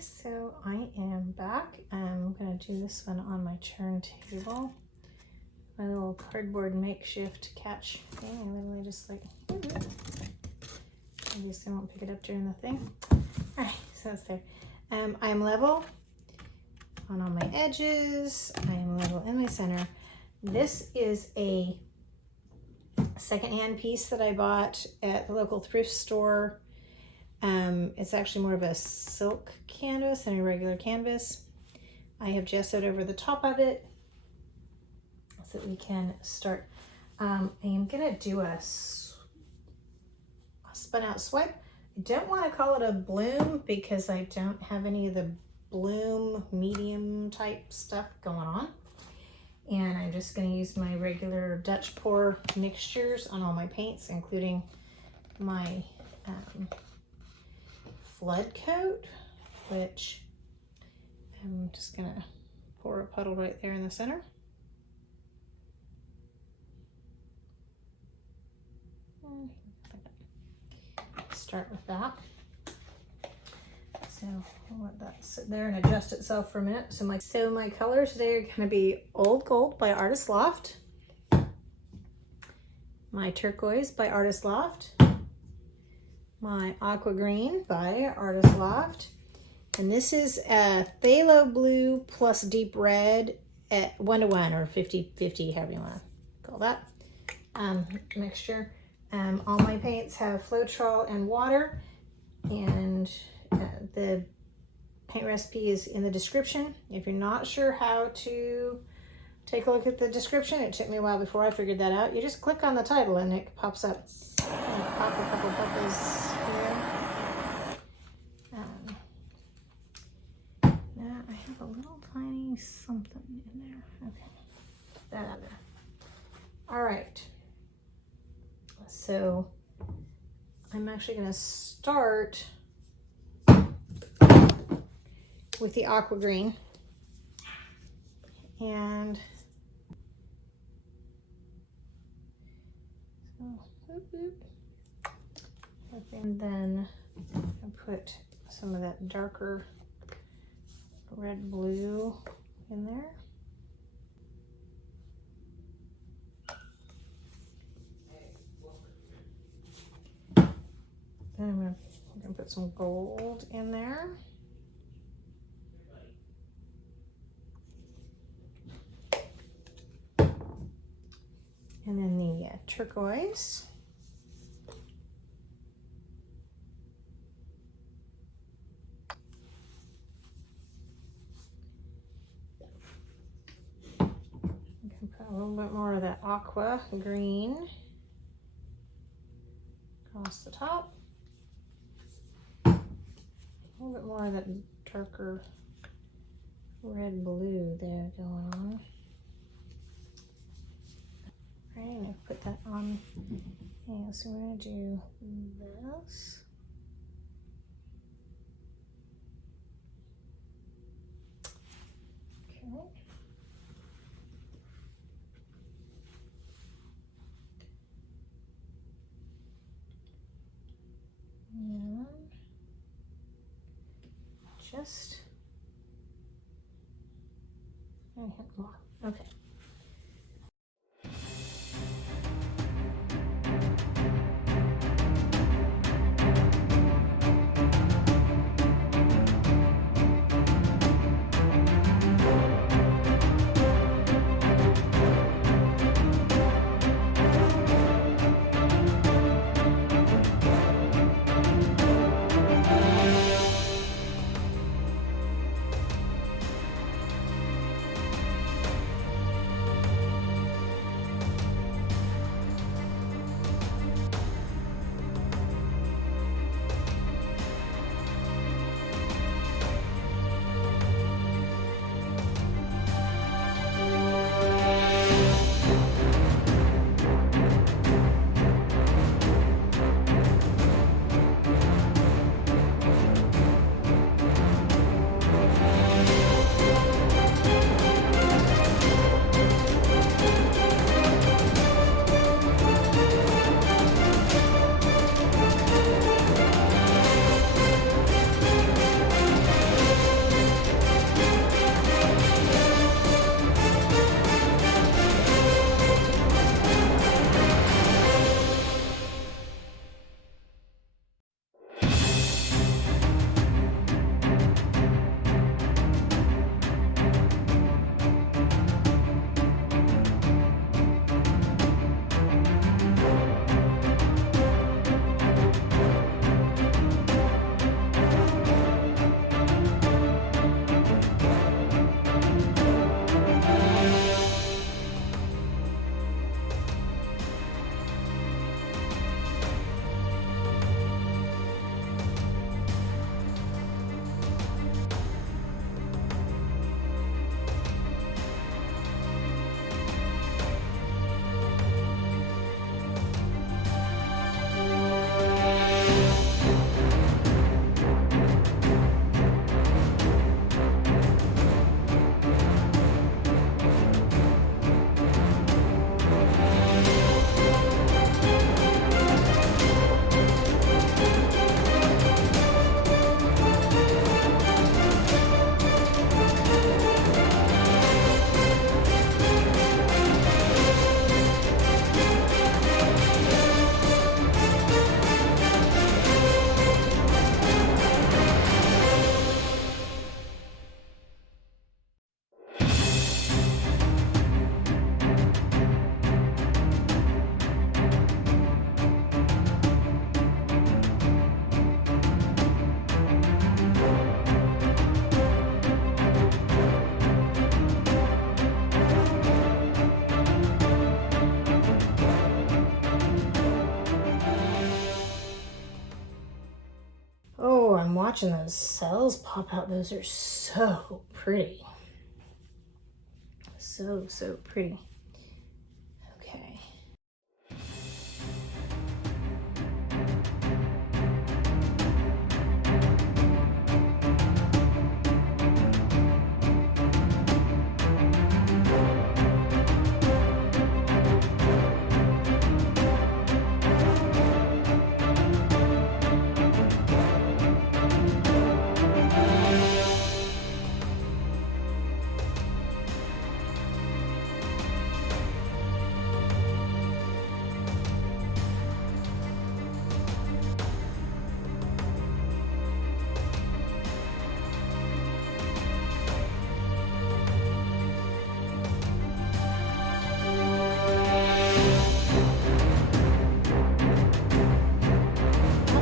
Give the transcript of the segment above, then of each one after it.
so I am back. I'm gonna do this one on my turntable. My little cardboard makeshift catch thing. I literally just like, obviously I won't pick it up during the thing. All right, so it's there. I'm level on all my edges. I am level in my center. This is a secondhand piece that I bought at the local thrift store. It's actually more of a silk canvas than a regular canvas. I have gessoed over the top of it so that we can start. I am gonna do a spun out swipe. I don't want to call it a bloom because I don't have any of the bloom medium type stuff going on. And I'm just going to use my regular Dutch pour mixtures on all my paints, including my flood coat, which I'm just going to pour a puddle right there in the center. Start with that. So I'll let that sit there and adjust itself for a minute. So my colors today are going to be Old Gold by Artist Loft, my Turquoise by Artist Loft, my Aqua Green by Artist Loft, and this is a Pthallo Blue plus Deep Red at 1:1 or 50-50, however you want to call that mixture. All my paints have Floetrol and water, and the paint recipe is in the description. If you're not sure how to take a look at the description, it took me a while before I figured that out. You just click on the title and it pops up. Pop a couple bubbles here. Now I have a little tiny something in there. Okay, put that out there. All right. So I'm actually going to start with the Aqua Green, and then I put some of that darker red blue in there. Then I'm going to put some gold in there. And then the turquoise. I can put a little bit more of that aqua green across the top. A little bit more of that darker red blue there going on. Right, I'm going to put that on. Yeah, so we're going to do this. Okay. And just more. Okay. I'm watching those cells pop out. Those are so pretty. So, so pretty. Okay.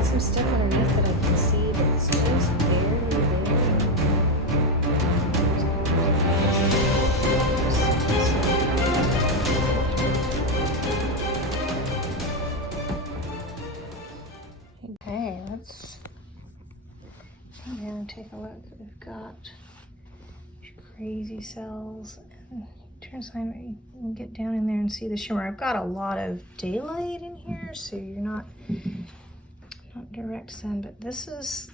Some stuff underneath that I can see that's just very okay, let's come down and take a look. We've got crazy cells and turn sign where you can get down in there and see the shimmer. I've got a lot of daylight in here, so you're not direct sun, but this is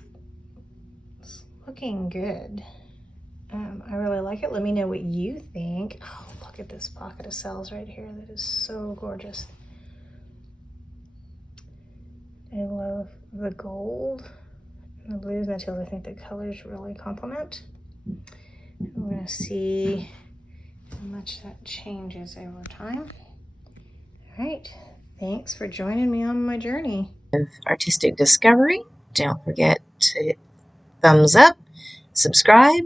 looking good. I really like it. Let me know what you think. Oh, look at this pocket of cells right here. That is so gorgeous. I love the gold and the blues and the teals. I think the colors really complement. I'm going to see how much that changes over time. All right. Thanks for joining me on my journey of artistic discovery. Don't forget to hit thumbs up, subscribe,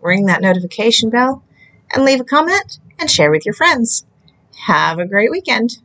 ring that notification bell, and leave a comment and share with your friends. Have a great weekend.